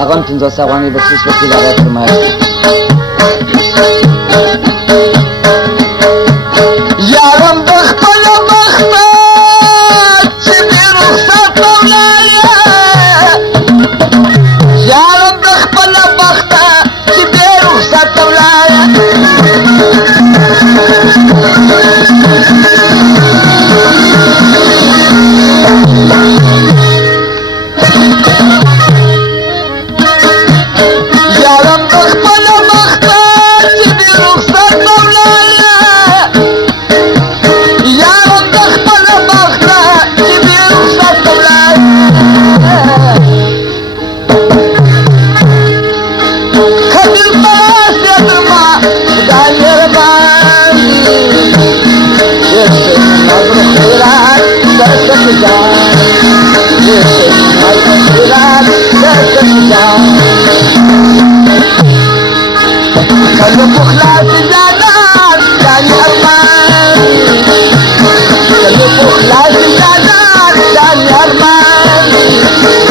اغنت انزو ساواني بخصوص وقتی لغاية فرمایش یارم بخپل بخته چې بې رخصت مولایا یارم بخپل بخته چې بې رخصت مولایا یارم بخپل بخته چې بې رخصت مولایا یارم بخپل بخته چې بې رخصت مولایا خدل پاس یادما خدای مهربان یسه نظر خیرات درست جان یسه نظر خیرات درست جان کلو بخلاص جانان جانی ارمان کلو بخلاص جانان جانی ارمان خیرات درست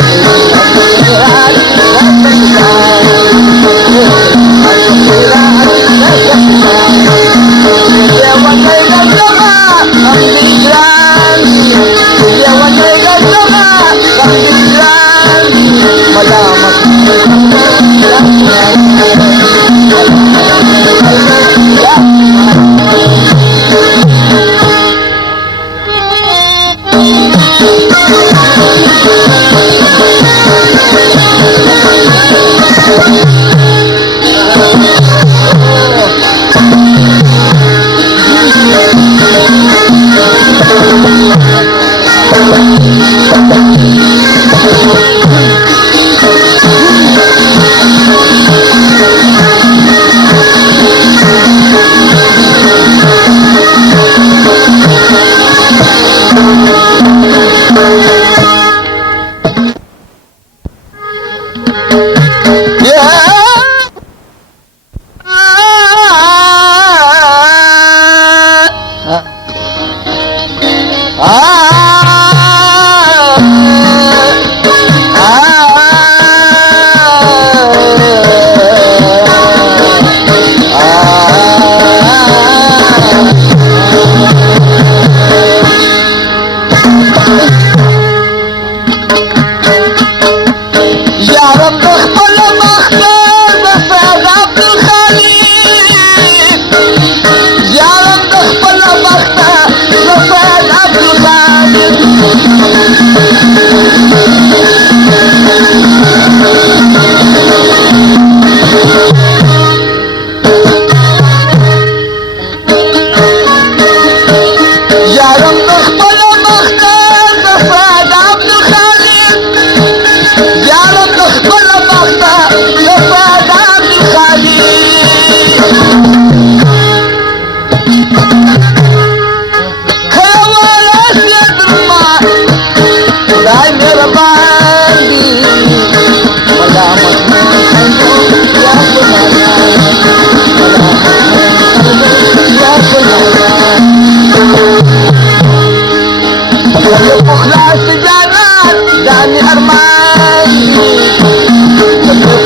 جان بخلاص جانان جانی ارمان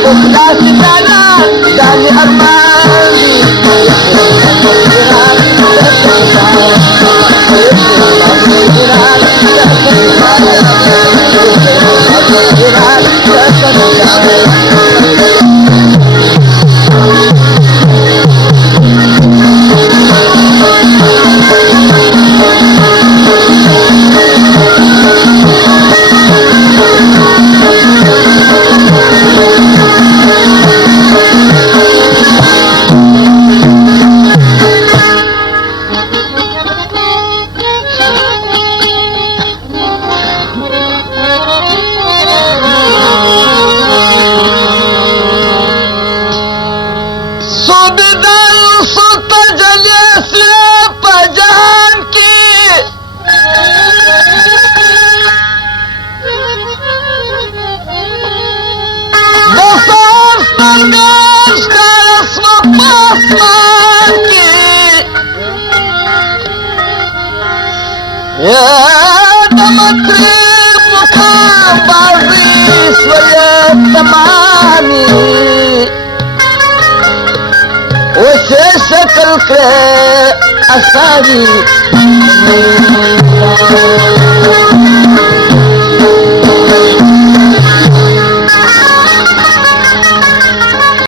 بخلاص جانان جانی ارمان دمتري مقام بعضي شوية تمام جوانی وسه شکل کے اساری